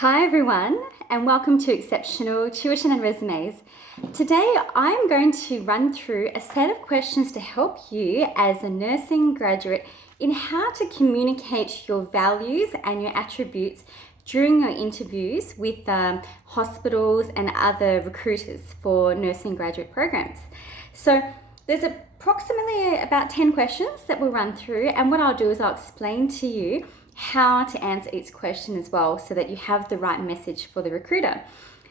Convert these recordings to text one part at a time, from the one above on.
Hi everyone, and welcome to Exceptional Tuition and Resumes. Today I'm going to run through a set of questions to help you as a nursing graduate in how to communicate your values and your attributes during your interviews with hospitals and other recruiters for nursing graduate programs. So there's approximately about 10 questions that we'll run through, and what I'll do is I'll explain to you how to answer each question as well so that you have the right message for the recruiter.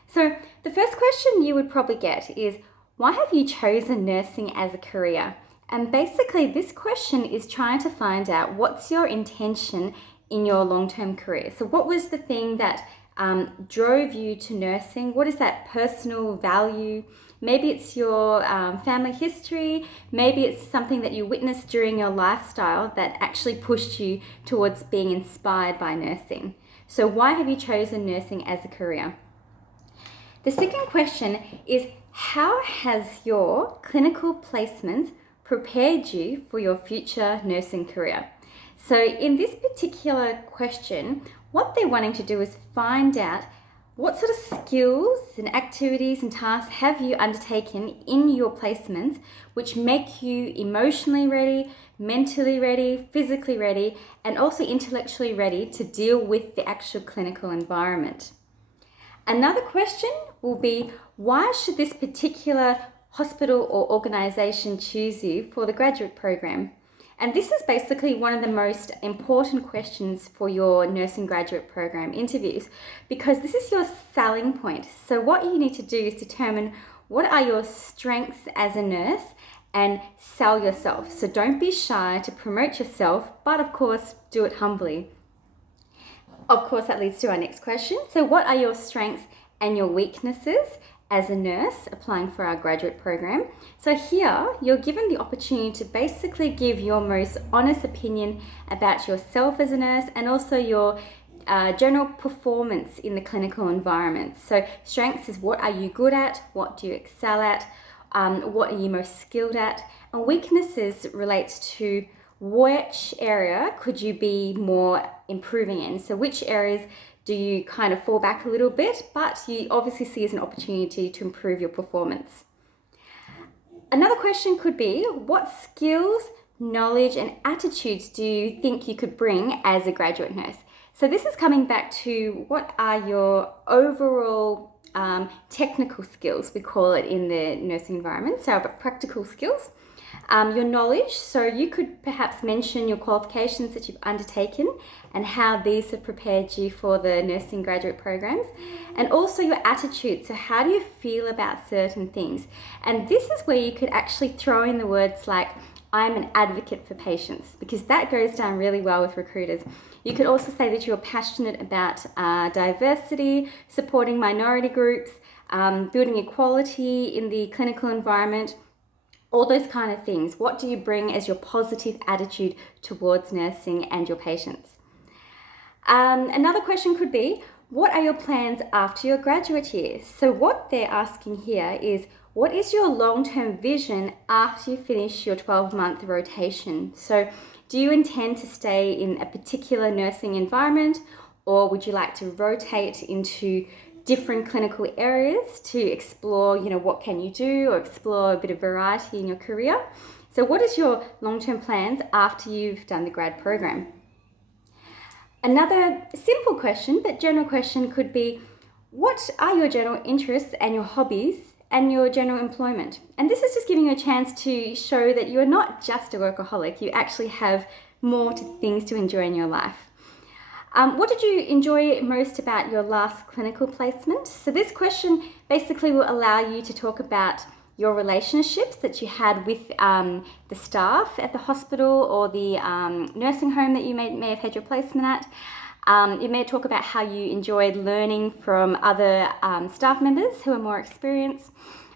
So the first question you would probably get is, why have you chosen nursing as a career? And basically this question is trying to find out what's your intention in your long-term career. So what was the thing that drove you to nursing? What is that personal value? Maybe it's your family history, maybe it's something that you witnessed during your lifestyle that actually pushed you towards being inspired by nursing. So why have you chosen nursing as a career? The second question is, how has your clinical placement prepared you for your future nursing career? So in this particular question, what they're wanting to do is find out what sort of skills and activities and tasks have you undertaken in your placements which make you emotionally ready, mentally ready, physically ready, and also intellectually ready to deal with the actual clinical environment. Another question will be, why should this particular hospital or organisation choose you for the graduate program? And this is basically one of the most important questions for your nursing graduate program interviews, because this is your selling point. So what you need to do is determine what are your strengths as a nurse and sell yourself. So don't be shy to promote yourself, but of course, do it humbly. Of course, that leads to our next question. So what are your strengths and your weaknesses as a nurse applying for our graduate program? So here you're given the opportunity to basically give your most honest opinion about yourself as a nurse and also your general performance in the clinical environment. So strengths is, what are you good at? What do you excel at? What are you most skilled at? And weaknesses relates to which area could you be more improving in? So which areas do you kind of fall back a little bit, but you obviously see as an opportunity to improve your performance? Another question could be, what skills, knowledge, and attitudes do you think you could bring as a graduate nurse? So this is coming back to, what are your overall technical skills, we call it in the nursing environment, so practical skills. Your knowledge, so you could perhaps mention your qualifications that you've undertaken and how these have prepared you for the nursing graduate programs, and also your attitude, so how do you feel about certain things? And this is where you could actually throw in the words like, I'm an advocate for patients, because that goes down really well with recruiters. You could also say that you're passionate about diversity, supporting minority groups, building equality in the clinical environment, all those kind of things. What do you bring as your positive attitude towards nursing and your patients? Another question could be, what are your plans after your graduate year? So what they're asking here is, what is your long-term vision after you finish your 12-month rotation? So do you intend to stay in a particular nursing environment, or would you like to rotate into different clinical areas to explore, what can you do, or explore a bit of variety in your career? So what is your long-term plans after you've done the grad program? Another simple question, but general question could be, what are your general interests and your hobbies and your general employment? And this is just giving you a chance to show that you're not just a workaholic, you actually have more things to enjoy in your life. What did you enjoy most about your last clinical placement? So this question basically will allow you to talk about your relationships that you had with the staff at the hospital or the nursing home that you may have had your placement at. You may talk about how you enjoyed learning from other staff members who are more experienced.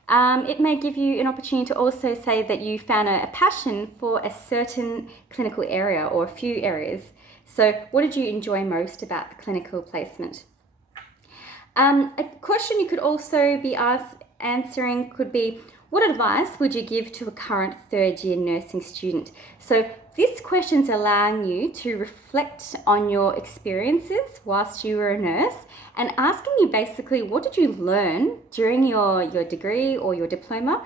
It may give you an opportunity to also say that you found a passion for a certain clinical area or a few areas. So what did you enjoy most about the clinical placement? A question you could also be answering could be, what advice would you give to a current third-year nursing student? So this question's allowing you to reflect on your experiences whilst you were a nurse and asking you basically, what did you learn during your degree or your diploma,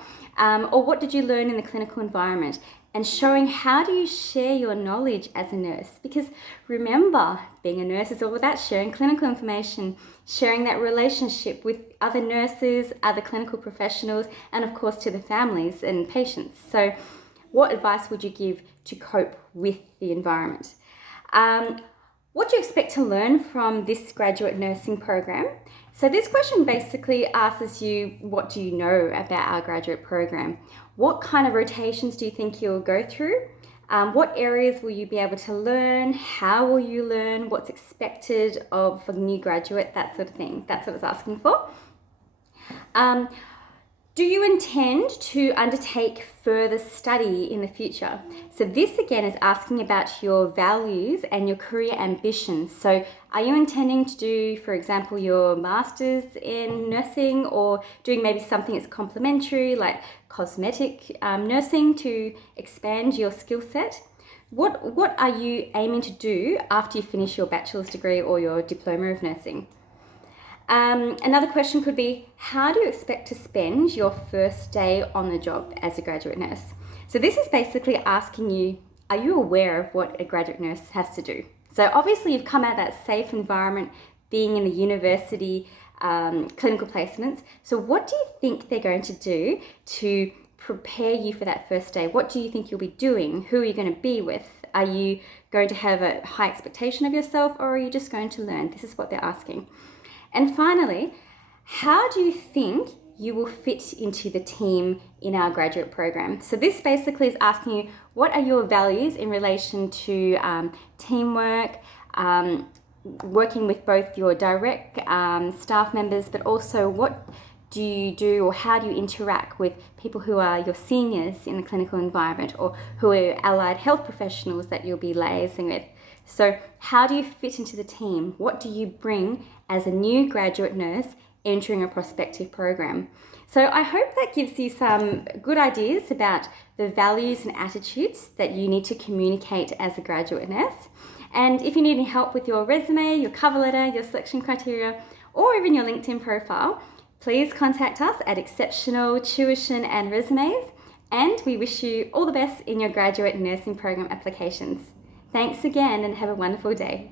or what did you learn in the clinical environment? And showing how do you share your knowledge as a nurse. Because remember, being a nurse is all about sharing clinical information, sharing that relationship with other nurses, other clinical professionals, and of course to the families and patients. So what advice would you give to cope with the environment? What do you expect to learn from this graduate nursing program? So this question basically asks you, what do you know about our graduate program? What kind of rotations do you think you'll go through? What areas will you be able to learn? How will you learn? What's expected of a new graduate? That sort of thing. That's what it's asking for. Do you intend to undertake further study in the future? So this again is asking about your values and your career ambitions. So are you intending to do, for example, your master's in nursing, or doing maybe something that's complementary like cosmetic nursing to expand your skill set? What are you aiming to do after you finish your bachelor's degree or your diploma of nursing? Another question could be, how do you expect to spend your first day on the job as a graduate nurse? So this is basically asking you, are you aware of what a graduate nurse has to do? So obviously you've come out of that safe environment, being in the university, clinical placements. So what do you think they're going to do to prepare you for that first day? What do you think you'll be doing? Who are you going to be with? Are you going to have a high expectation of yourself, or are you just going to learn? This is what they're asking. And finally, how do you think you will fit into the team in our graduate program? So this basically is asking you, what are your values in relation to teamwork, working with both your direct staff members, but also what do you do, or how do you interact with people who are your seniors in the clinical environment, or who are allied health professionals that you'll be liaising with? So how do you fit into the team? What do you bring as a new graduate nurse entering a prospective program? So I hope that gives you some good ideas about the values and attitudes that you need to communicate as a graduate nurse. And if you need any help with your resume, your cover letter, your selection criteria, or even your LinkedIn profile, please contact us at Exceptional Tuition and Resumes, and we wish you all the best in your graduate nursing program applications. Thanks again and have a wonderful day.